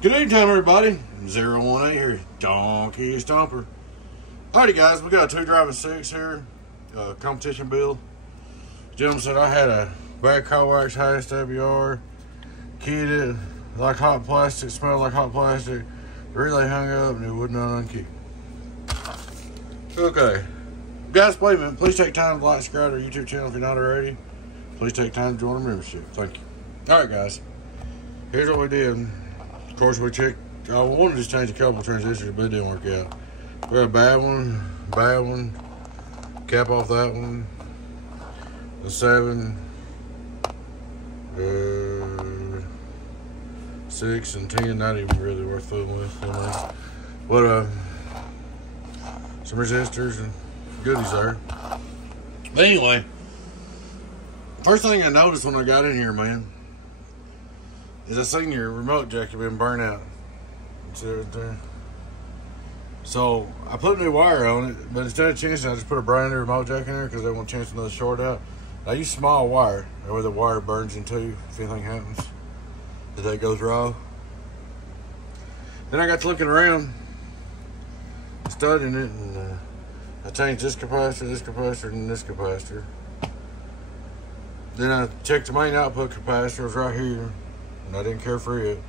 Good evening, everybody. 018 here, Donkey Stomper. Alrighty, guys, we got a 2 driving 6 here, competition build. Gentleman said I had a bad car wax, high SWR, keyed it like hot plastic, smelled like hot plastic, the relay hung up, and it would not unkey. Okay, guys, play a minute. Please take time to like, subscribe to our YouTube channel if you're not already. Please take time to join our membership. Thank you. Alright, guys, here's what we did. Of course, we checked. I wanted to just change a couple of transistors, but it didn't work out. We got a bad one, cap off that one, the 7, 6, and 10, not even really worth fooling with. But some resistors and goodies there. But anyway, first thing I noticed when I got in here, man, is I seen your remote jack had been burnt out. See it right there? So I put a new wire on it, but instead of chancing, I just put a brand new remote jack in there because they want to chance another short out. I use small wire, that way the wire burns in two if anything happens, if that goes wrong. Then I got to looking around, studying it, and I changed this capacitor, and this capacitor. Then I checked the main output capacitor, it was right here, and I didn't care for it.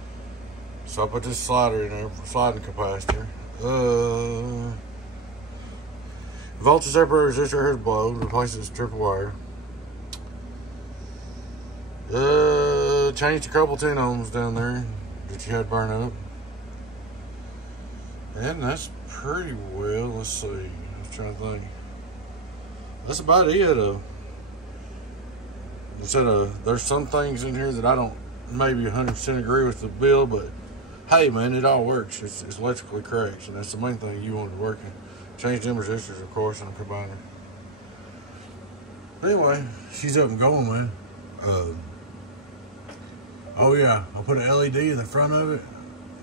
So I put this slider in there, sliding capacitor. Voltage separator resistor here is blown, replace this triple wire. Changed a couple 10 ohms down there that you had burn up. And that's pretty well, let's see, I'm trying to think. That's about it. There's some things in here that I don't maybe 100% agree with the build, but hey, man, it all works. It's electrically correct, and that's the main thing you wanted working. Change them resistors, of course, on the combiner. Anyway, she's up and going, man. Oh yeah, I put an LED in the front of it,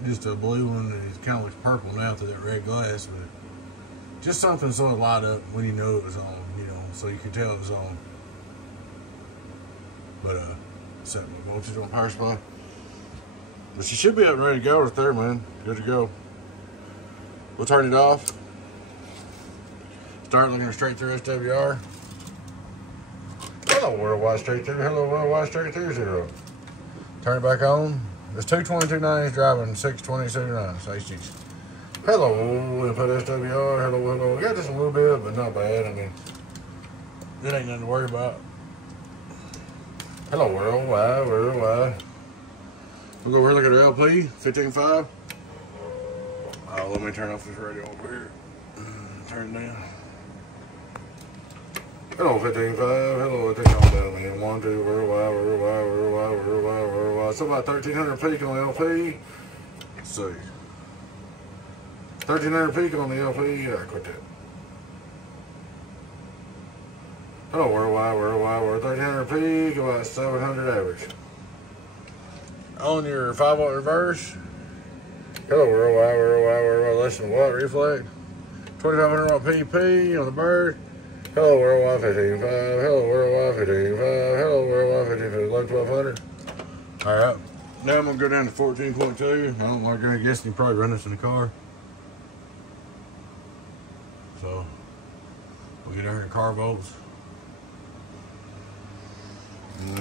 just a blue one. It kind of looks purple now through that red glass, but just something so it light up when you know it was on, so you could tell it was on. But set my voltage on power supply. But she should be up and ready to go right there, man. Good to go. We'll turn it off. Start looking straight through SWR. Hello, worldwide straight through. Hello, worldwide straight through 0. Turn it back on. It's 222.90 driving 620.79 HGs. Hello, we'll put SWR. Hello. We got just a little bit, but not bad. I mean, it ain't nothing to worry about. Hello, worldwide. We'll go over here and look at our LP, 15.5. Let me turn off this radio over here. Turn it down. Hello, 15.5. Hello, take it on down, man. 1, 2, worldwide. So about 1300 peak on the LP. Let's see. 1300 peak on the LP. Yeah, quit that. Hello, worldwide. 1300 peak, about 700 average. On your 5-watt reverse. Hello, worldwide, less than watt reflect. 2500 watt PP on the bird. Hello, worldwide 15.5. Hello, worldwide 15.5. Hello, worldwide 15.5. 1200. Alright, now I'm gonna go down to 14.2. I don't like going guessing, you probably run this in the car. So we'll get over to car volts.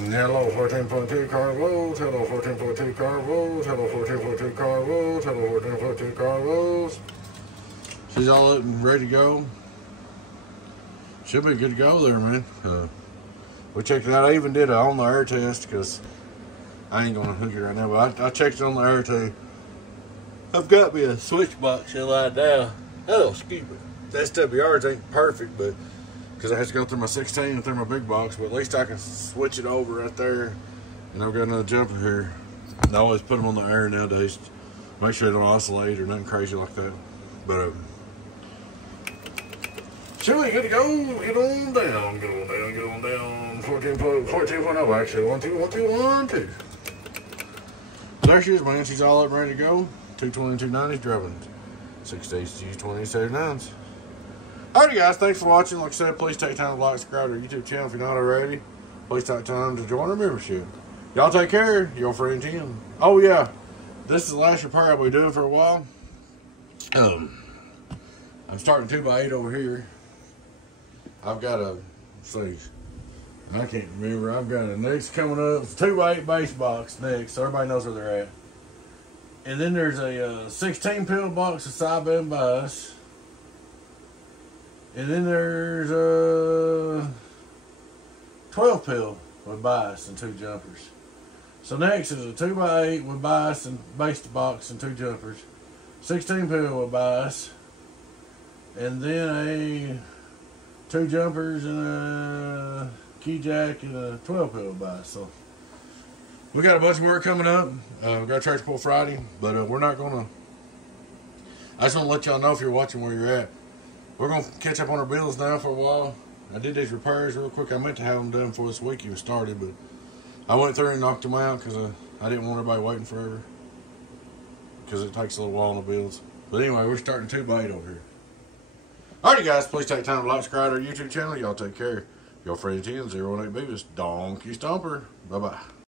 Hello, 14.2 car volts. Hello, 14.2 car volts. Hello, 14.2 car volts. Hello, 14.2 car volts. She's all up and ready to go. Should be good to go there, man. We checked it out. I even did an on the air test because I ain't gonna hook it right now, but I checked it on the air too. I've got me a switch box here right now. Oh, excuse me. The SWRs ain't perfect, but because I have to go through my 16 and through my big box, but at least I can switch it over right there. And I've got another jumper here. I always put them on the air nowadays. Make sure they don't oscillate or nothing crazy like that. But should we good to go? Get on down. 14.0 actually. 1, 2, 1, 2, 1, 2. There she is, man. She's all up and ready to go. 222.90 driving 6 HGs 2079s. Alrighty, guys, thanks for watching. Like I said, please take time to like, subscribe to our YouTube channel if you're not already. Please take time to join our membership. Y'all take care. Your friend Tim. Oh, yeah. this is the last repair I'll be doing for a while. I'm starting 2x8 over here. I've got a, let's see, I can't remember. I've got a next coming up. It's 2x8 base box next, so everybody knows where they're at. And then there's a 16 pill box of side bend bias. And then there's a 12 pill with bias and 2 jumpers. So next is a 2x8 with bias and base box and 2 jumpers. 16 pill with bias. And then a 2 jumpers and a key jack and a 12 pill bias. So we got a bunch of work coming up. We got tractor pull Friday, but we're not gonna. I just want to let y'all know if you're watching where you're at. We're gonna catch up on our bills now for a while. I did these repairs real quick. I meant to have them done before this week even started, but I went through and knocked them out because I didn't want everybody waiting forever. Because it takes a little while on the bills. But anyway, we're starting 2x8 over here. Alrighty guys, please take time to like, subscribe to our YouTube channel. Y'all take care. Your friend 10-018 Beavis, Donkey Stomper. Bye-bye.